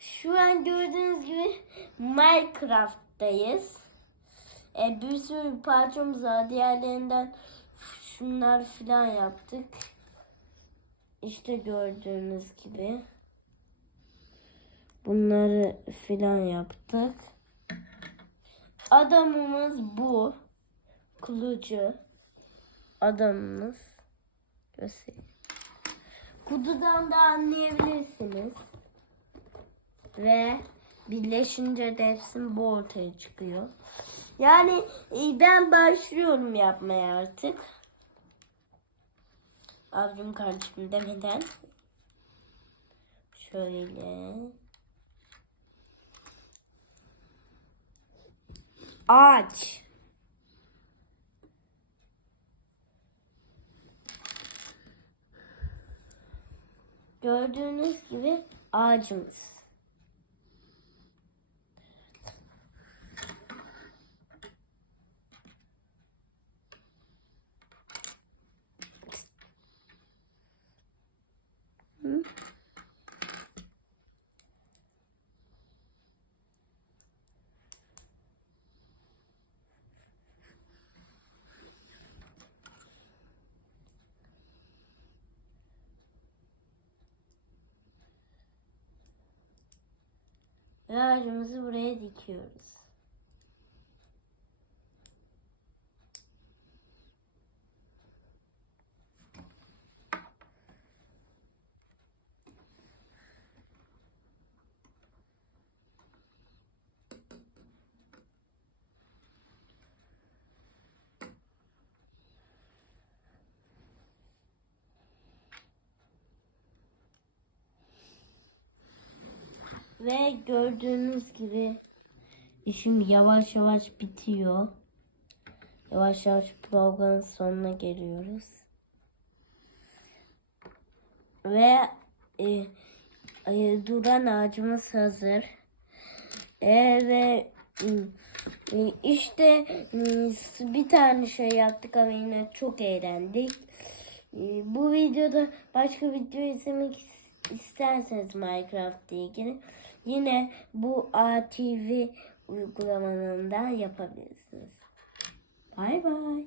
Şu an gördüğünüz gibi Minecraft'tayız. E, bir sürü parçamız var. Diğerlerinden şunlar filan yaptık. İşte gördüğünüz gibi. Bunları filan yaptık. Adamımız bu. Kılıcı. Adamımız. Göstereyim. Kutudan da anlayabilirsiniz. Ve birleşince de hepsi bu ortaya çıkıyor. Yani e, ben başlıyorum yapmaya artık. Abim kardeşim demeden. Şöyle. Ağaç. Gördüğünüz gibi ağacımız. Ve ağacımızı buraya dikiyoruz. Ve gördüğünüz gibi işim yavaş yavaş bitiyor. Yavaş yavaş programın sonuna geliyoruz. Ve e, e, duran ağacımız hazır. E, ve e, işte e, bir tane şey yaptık ama yine çok eğlendik. E, bu videoda başka video izlemek is- isterseniz Minecraft ile ilgili yine bu ATV uygulamanında yapabilirsiniz. Bay bay.